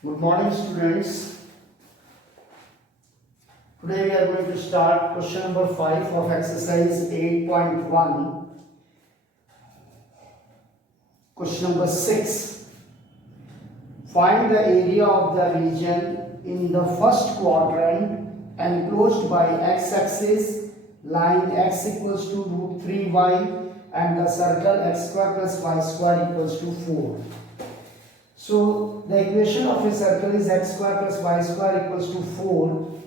Good morning, students. Today we are going to start question number 5 of exercise 8.1. Question number 6. Find the area of the region in the first quadrant enclosed by x-axis, line x equals to root 3y and the circle x square plus y square equals to 4. So the equation of a circle is x square plus y square equals to 4.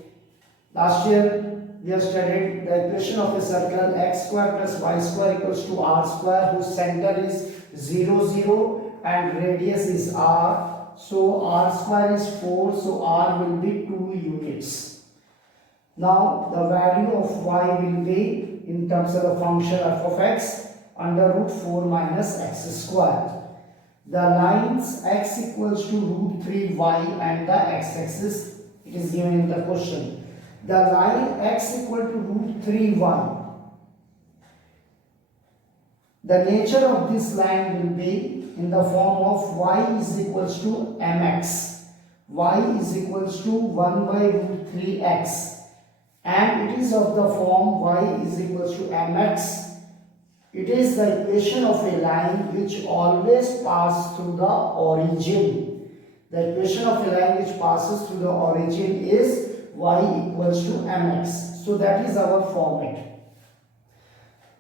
Last year we have studied the equation of a circle x square plus y square equals to r square whose center is 0, 0 and radius is r. So r square is 4, so r will be 2 units. Now the value of y will be in terms of the function f of x under root 4 minus x square. The lines x equals to root 3y and the x-axis it is given in the question. The line x equal to root 3y. The nature of this line will be in the form of y is equals to mx. Y is equals to 1 by root 3x. And it is of the form y is equals to mx. It is the equation of a line which always passes through the origin. The equation of a line which passes through the origin is y equals to mx. So that is our format.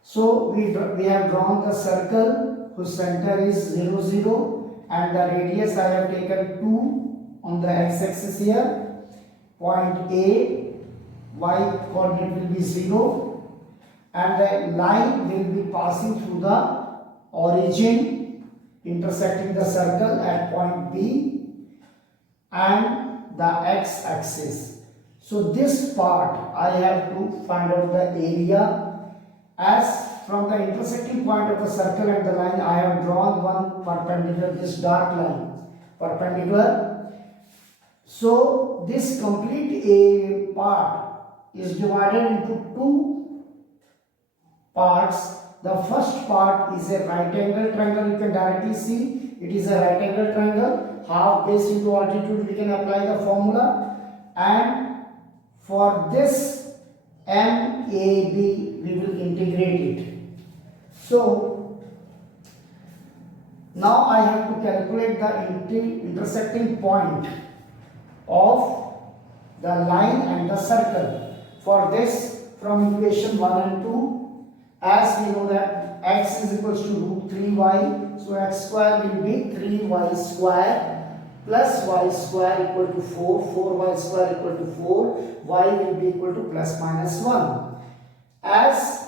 So we have drawn the circle whose center is 0, 0 and the radius I have taken 2 on the x-axis here. Point A, y coordinate will be 0. And the line will be passing through the origin intersecting the circle at point B and the x-axis. So this part I have to find out the area. As from the intersecting point of the circle and the line I have drawn one perpendicular, this dark line perpendicular. So this complete A part is divided into two parts. The first part is a right angle triangle. You can directly see it is a right angle triangle. Half base into altitude we can apply the formula, and for this MAB we will integrate it. So now I have to calculate the intersecting point of the line and the circle. For this, from equation 1 and 2, as we know that x is equals to root 3y, so x square will be 3y square plus y square equal to 4, 4y square equal to 4, y will be equal to plus minus 1. As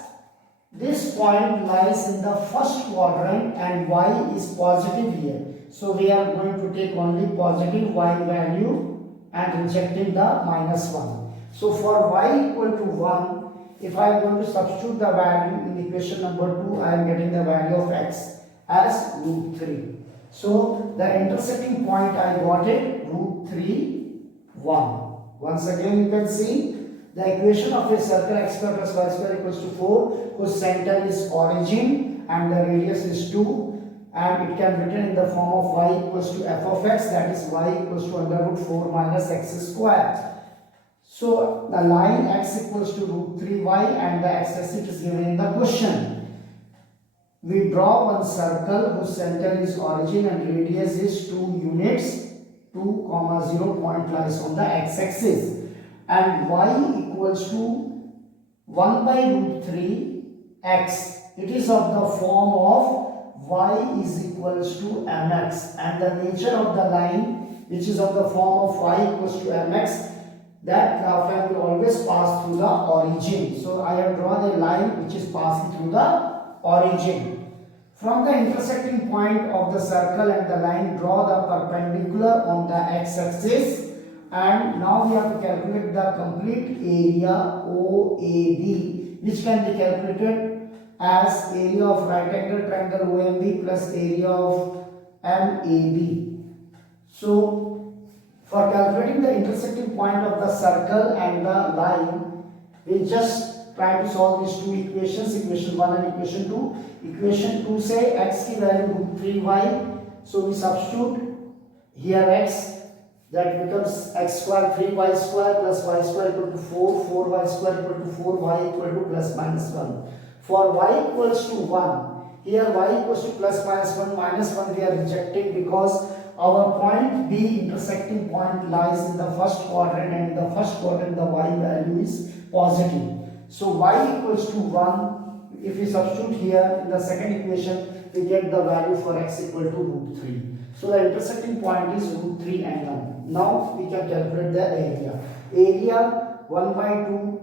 this point lies in the first quadrant and y is positive here, so we are going to take only positive y value and rejecting the minus 1. So for y equal to 1, if I am going to substitute the value in equation number 2, I am getting the value of x as root 3. So the intersecting point I got it root 3, 1. Once again you can see the equation of a circle x square plus y square equals to 4 whose center is origin and the radius is 2, and it can be written in the form of y equals to f of x, that is y equals to under root 4 minus x square. So the line x equals to root 3y and the x-axis is given in the question. We draw one circle whose center is origin and radius is 2 units. 2, 0 point lies on the x-axis, and y equals to 1 by root 3 x. It is of the form of y is equals to mx, and the nature of the line which is of the form of y equals to mx, that graph will always pass through the origin. So I have drawn a line which is passing through the origin. From the intersecting point of the circle and the line, draw the perpendicular on the x-axis, and now we have to calculate the complete area OAB, which can be calculated as area of right angle triangle OMB plus area of MAB. So for calculating the intersecting point of the circle and the line, we just try to solve these two equations, equation 1 and equation 2. Equation 2 say x की value root 3y, so we substitute here x that becomes x square 3y square plus y square equal to 4, 4y square equal to 4y equal to plus minus 1. For y equals to 1, here y equals to plus minus 1 minus 1 we are rejecting because our point B intersecting point lies in the first quadrant, and in the first quadrant the y value is positive. So y equals to 1, if we substitute here in the second equation, we get the value for x equal to root 3. So the intersecting point is root 3 and 1. Now we can calculate the area. Area 1 by 2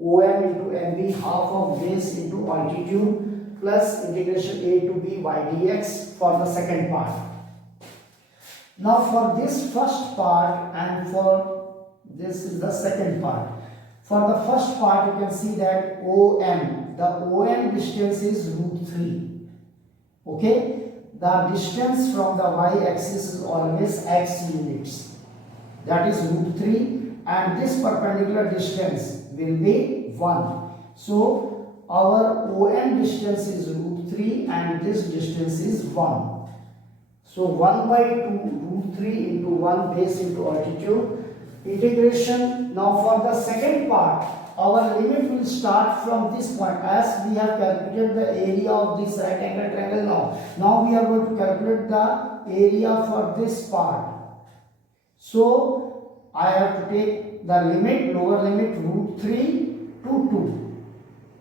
OM into MB, half of base into altitude, plus integration A to B y dx for the second part. Now for this first part and for this is the second part. For the first part you can see that OM, the OM distance is root 3. Okay, the distance from the y-axis is always x units, that is root 3, and this perpendicular distance will be 1. So our OM distance is root 3 and this distance is 1. So 1 by 2 root 3 into 1 base into altitude. Integration. Now for the second part, our limit will start from this point, as we have calculated the area of this right angle triangle. Now we are going to calculate the area for this part. So I have to take the limit, lower limit root 3 to 2.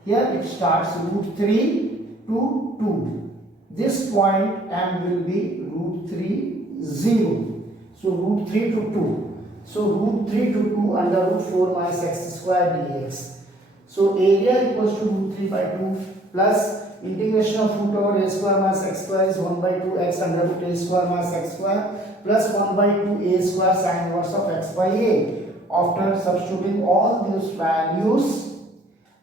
Here it starts root 3 to 2. This point M will be root 3 0. So root 3 to 2. So root 3 to 2 under root 4 minus x square dx. So area equals to root 3 by 2 plus integration of root over a square minus x square is 1 by 2 x under root a square minus x square plus 1 by 2 a square sin inverse of x by a. After substituting all these values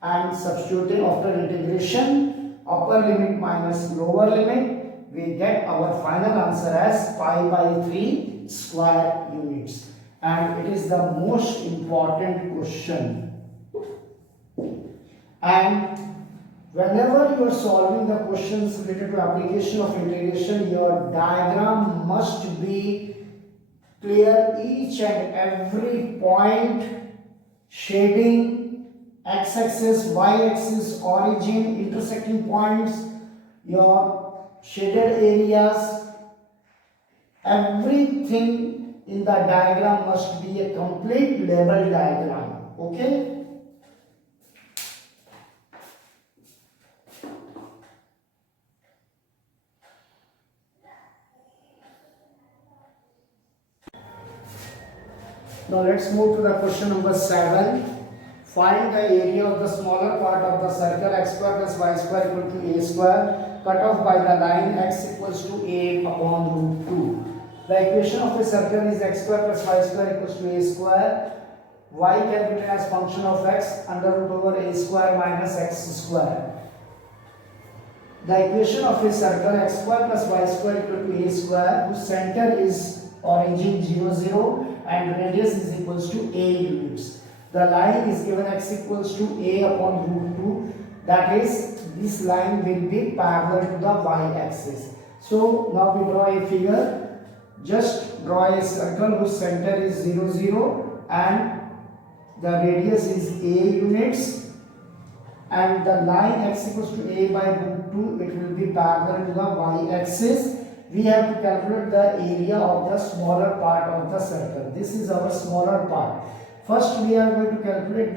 and substituting after integration upper limit minus lower limit, we get our final answer as pi by 3 square units. And it is the most important question. And whenever you are solving the questions related to application of integration, your diagram must be clear, each and every point, shading, x-axis, y-axis, origin, intersecting points, your shaded areas, everything in the diagram must be a complete label diagram. Okay? Now let's move to the question number 7. Find the area of the smaller part of the circle x square plus y square equal to a square, cut off by the line x equals to a upon root 2. The equation of a circle is x square plus y square equals to a square. Y can be written as function of x under root over a square minus x square. The equation of a circle x square plus y square equal to a square, whose center is origin 0 0 and radius is equals to a units. The line is given x equals to a upon root 2. That is, this line will be parallel to the y-axis. So now we draw a figure. Just draw a circle whose center is 0 0 and the radius is a units, and the line x equals to a by root 2, it will be parallel to the y-axis. We have to calculate the area of the smaller part of the circle. This is our smaller part. First we are going to calculate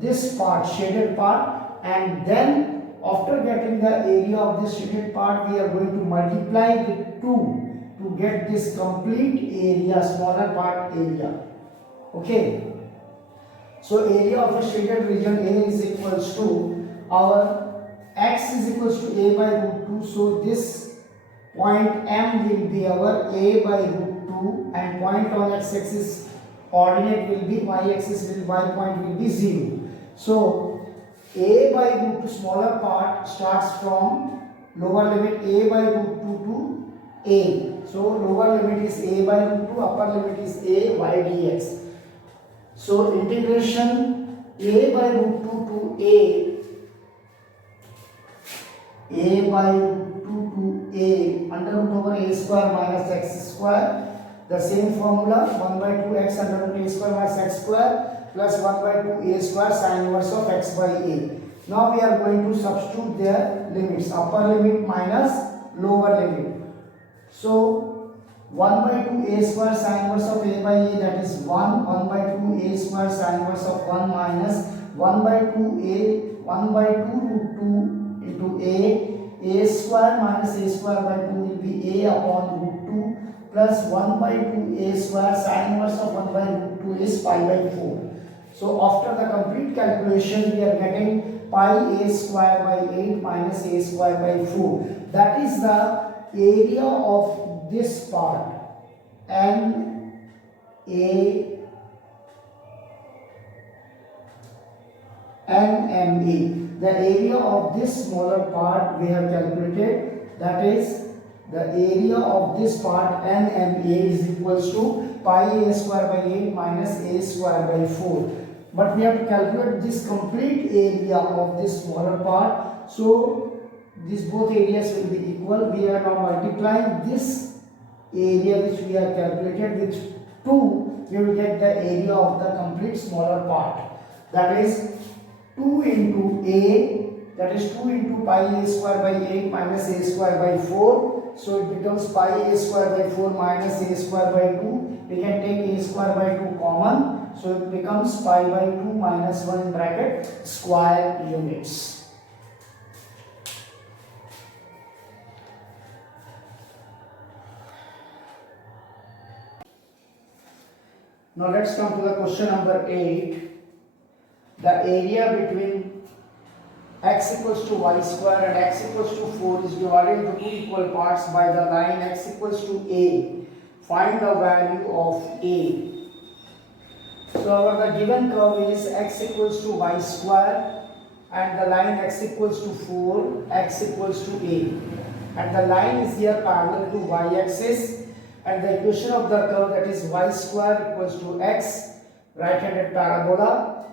this part, shaded part, and then after getting the area of this shaded part, we are going to multiply with 2 to get this complete area, smaller part area. Okay. So area of a shaded region A is equals to, our x is equals to a by root 2. So this point M will be our a by root 2, and point on x-axis coordinate will be y-axis will y point will be 0. So a by root 2 smaller part starts from lower limit a by root 2 to a. So lower limit is a by root 2, upper limit is a y dx. So integration a by root 2 to a by root 2 to a under root over a square minus x square. the same formula, 1 by 2 x under root a square minus x square plus 1 by 2 a square sin inverse of x by a. Now we are going to substitute their limits, upper limit minus lower limit. So 1 by 2 a square sin inverse of a by a, that is 1. 1 by 2 a square sin inverse of 1 minus 1 by 2 root 2 into a square minus a square by 2 will be a upon root 2 plus 1 by 2 a square sin inverse of 1 by root 2 is pi by 4. So after the complete calculation we are getting pi a square by 8 minus a square by 4. That is the area of this part, N A NMA. The area of this smaller part we have calculated, that is the area of this part NMA is equals to pi a square by 8 minus a square by 4. But we have to calculate this complete area of this smaller part. So these both areas will be equal. We are now multiplying this area which we have calculated with 2. We will get the area of the complete smaller part. That is 2 into a, that is 2 into pi a square by 8 minus a square by 4. So it becomes pi a square by 4 minus a square by 2. We can take a square by 2 common. So it becomes pi by 2 minus 1 in bracket square units. Now let's come to the question number 8. The area between x equals to y square and x equals to 4 is divided into two equal parts by the line x equals to a. Find the value of a. So the given curve is x equals to y square and the line x equals to 4, x equals to a. And the line is here parallel to y axis, and the equation of the curve, that is y square equals to x, right-handed parabola.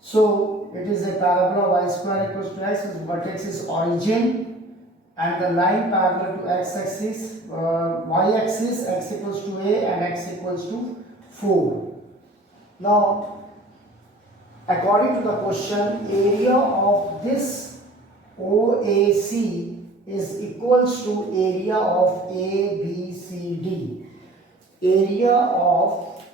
So it is a parabola, y square equals to x, whose vertex is origin, and the line parallel to x axis, y axis, x equals to a and x equals to 4. Now, according to the question, area of this OAC is equals to area of ABCD. Area of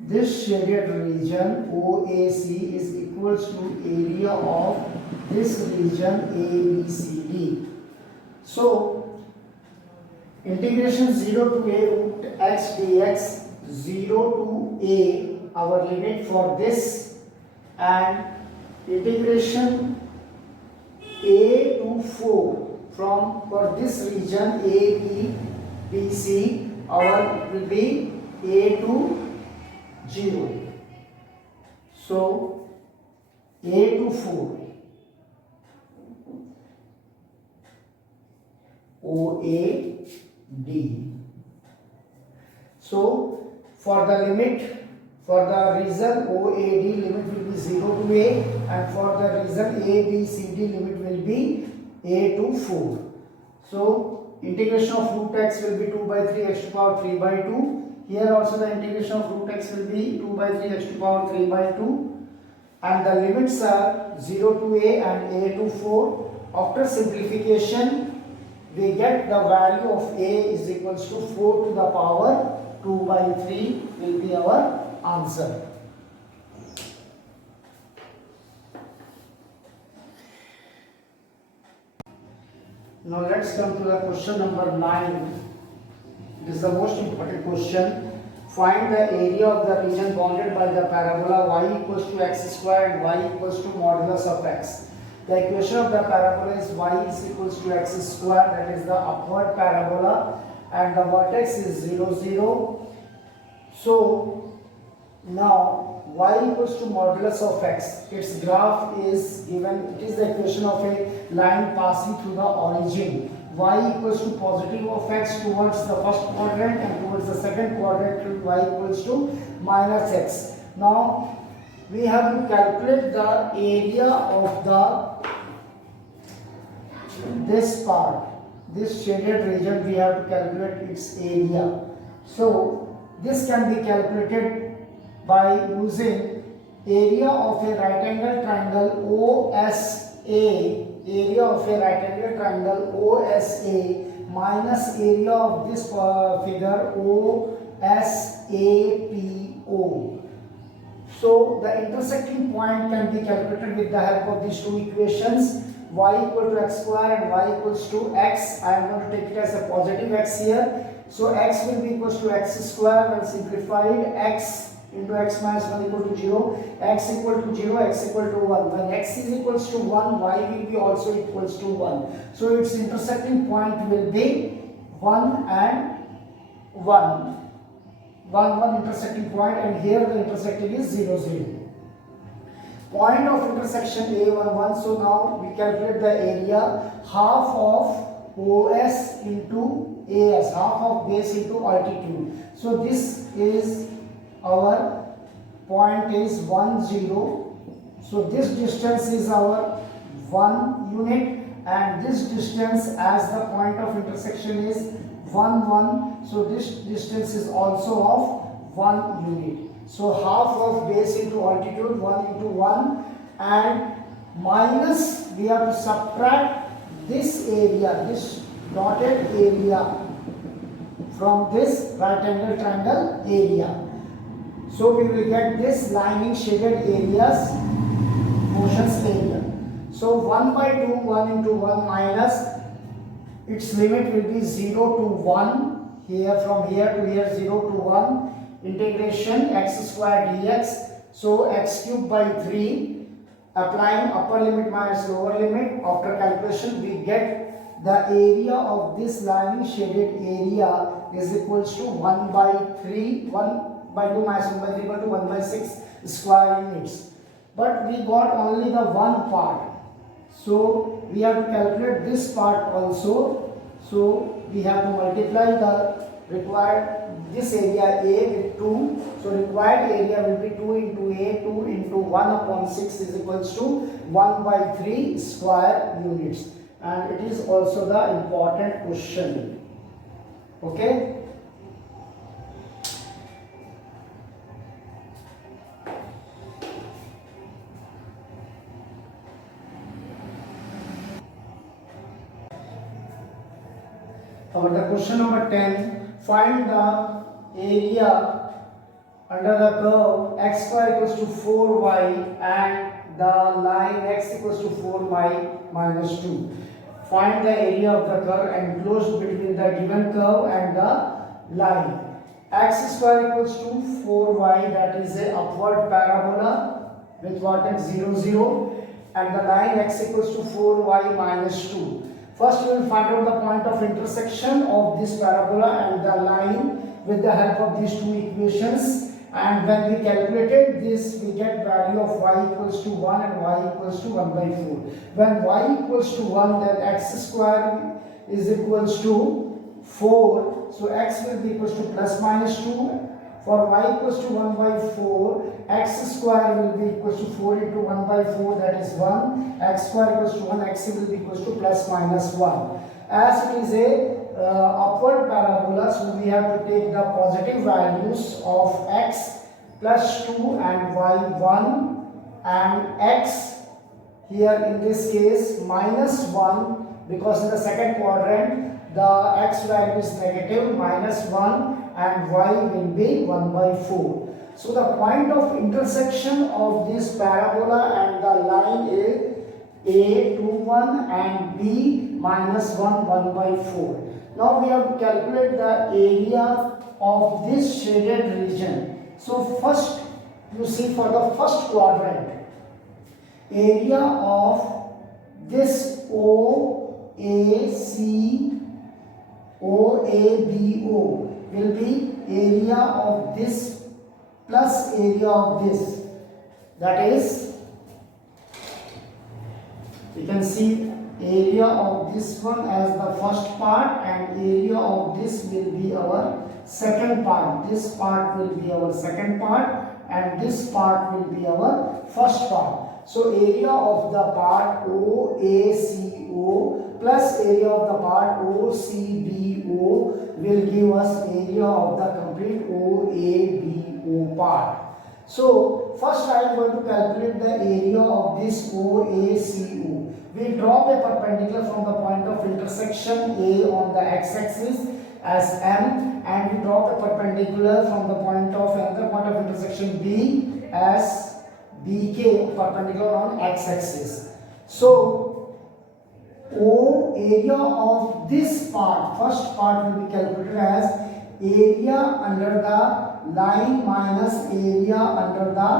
this shaded region OAC is equals to area of this region ABCD. So, integration 0 to a root x dx, 0 to a our limit for this, and integration a to 4 from for this region A, B, B, C, our will be a to 0. So a to 4, OA, D. So for the limit, for the region OAD, limit will be 0 to a, and for the region ABCD, limit will be a to 4. So integration of root x will be 2 by 3 x to power 3 by 2. Here also the integration of root x will be 2 by 3 x to power 3 by 2. And the limits are 0 to a and a to 4. After simplification, we get the value of a is equals to 4 to the power 2 by 3 will be our answer. Now let's come to the question number 9. This is the most important question. Find the area of the region bounded by the parabola y equals to x square and y equals to modulus of x. The equation of the parabola is y is equals to x square, that is the upward parabola, and the vertex is 0, 0. So now y equals to modulus of x, its graph is given, it is the equation of a line passing through the origin. Y equals to positive of x towards the first quadrant, and towards the second quadrant y equals to minus x. Now we have to calculate the area of the this part. this shaded region we have to calculate its area. So this can be calculated by using area of a right angle triangle OSA, area of a right angle triangle OSA minus area of this figure OSAPO. So the intersecting point can be calculated with the help of these two equations, y equal to x square and y equals to x. I am going to take it as a positive x here. So x will be equals to x square when simplified, x into x minus 1 equal to 0, x equal to 0, x equal to 1. When x is equals to 1, y will be also equals to 1. So its intersecting point will be 1 and 1. 1 intersecting point, and here the intersecting is 0 0. Point of intersection A11. So now we calculate the area, half of OS into AS, half of base into altitude. So this is our point is 1 0. So this distance is our 1 unit, and this distance as the point of intersection is 1 1. So this distance is also of 1 unit. So half of base into altitude, 1 into 1, and minus, we have to subtract this area, this dotted area from this right angle triangle area. So we will get this lining shaded areas, portions area. So 1 by 2, 1 into 1 minus, its limit will be 0 to 1, here from here to here 0 to 1, integration x square dx. So x cube by 3, applying upper limit minus lower limit, after calculation we get the area of this lining shaded area is equals to 1 by 3, 1 by 2 minus 1 by 3 equal to 1 by 6 square units. But we got only the one part. So we have to calculate this part also. So we have to multiply the required, this area A with 2. So required area will be 2 into A, 2 into 1 upon 6 is equals to 1 by 3 square units. And it is also the important question. Okay. The question number 10, find the area under the curve x square equals to 4y and the line x equals to 4y minus 2. Find the area of the curve enclosed between the given curve and the line. X square equals to 4y, that is a upward parabola with vertex 0 0, and the line x equals to 4y minus 2. First we will find out the point of intersection of this parabola and the line with the help of these two equations, and when we calculated this we get value of y equals to 1 and y equals to 1 by 4. When y equals to 1, then x square is equals to 4, so x will be equals to plus minus 2. For y equals to 1 by 4, x square will be equals to 4 into 1 by 4, that is 1. X square equals to 1, x will be equals to plus minus 1. As it is a upward parabola, so we have to take the positive values of x plus 2 and y 1, and x here in this case minus 1, because in the second quadrant the x value is negative, minus 1, and y will be 1 by 4. So the point of intersection of this parabola and the line is A 2 1 and B minus 1 1 by 4. Now we have to calculate the area of this shaded region. So first you see, for the first quadrant, area of this OABO will be area of this plus area of this, that is, you can see area of this one as the first part and area of this will be our second part. This part will be our second part and this part will be our first part. So area of the part OACO plus area of the part OCBO will give us area of the complete OABO part. So first I am going to calculate the area of this OACO. We drop a perpendicular from the point of intersection A on the x-axis as M, and we drop a perpendicular from the point of another point of intersection B as BK, perpendicular on x-axis. So O area of this part, first part will be calculated as area under the line minus area under the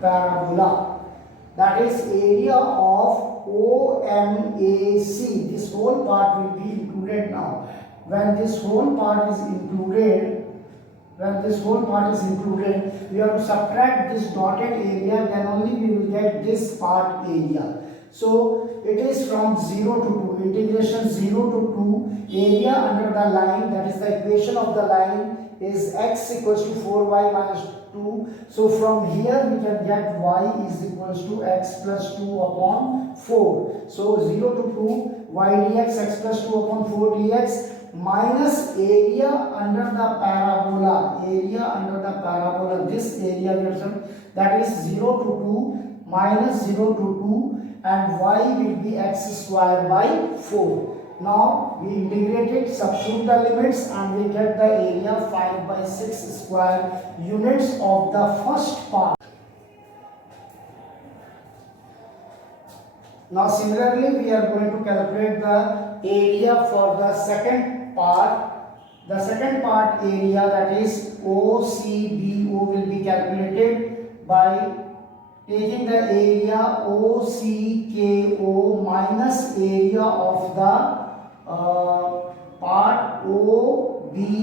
parabola. That is area of OMAC. This whole part will be included now. When this whole part is included, we have to subtract this dotted area, then only we will get this part area. So it is from 0 to 2, integration 0 to 2, area under the line, that is the equation of the line is x equals to 4y minus 2. So from here we can get y is equals to x plus 2 upon 4. So 0 to 2, y dx, x plus 2 upon 4 dx minus area under the parabola. This area we have, that is 0 to 2 minus 0 to 2, and y will be x square by 4. Now we integrate it, substitute the limits, and we get the area 5 by 6 square units of the first part. Now similarly we are going to calculate the area for the second part. The second part area, that is OCBO, will be calculated by taking the area OCKO minus area of the part OBKO.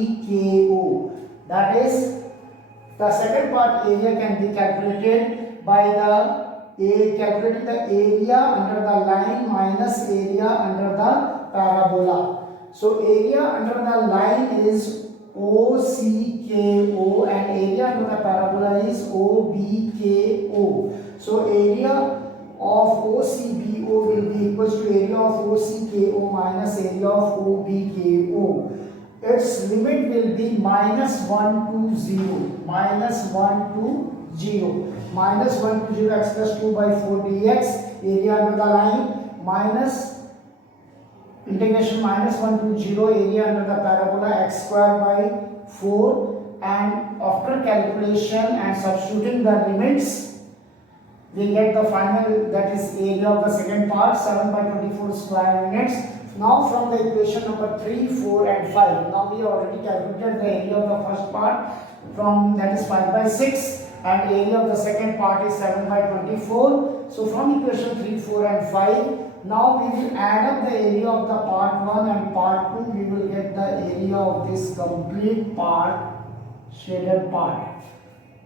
That is, the second part area can be calculated by calculating the area under the line minus area under the parabola. So area under the line is OCKO and area under the parabola is OBKO. So area of OCBO will be equals to area of OCKO minus area of OBKO. Its limit will be minus 1 to 0. Minus 1 to 0. Minus 1 to 0 x plus 2 by 4 dx. Area under the line minus integration minus 1 to 0 area under the parabola x square by 4, and after calculation and substituting the limits we get the final, that is area of the second part 7 by 24 square units. Now from the equation number 3, 4 and 5, now we already calculated the area of the first part, from that is 5 by 6, and area of the second part is 7 by 24. So from equation 3, 4 and 5, now we will add up the area of the part 1 and part 2. We will get the area of this complete part, shaded part.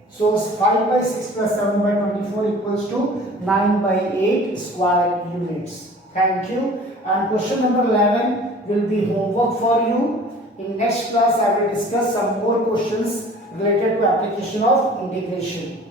So 5 by 6 plus 7 by 24 equals to 9 by 8 square units. Thank you. And question number 11 will be homework for you. In next class I will discuss some more questions related to application of integration.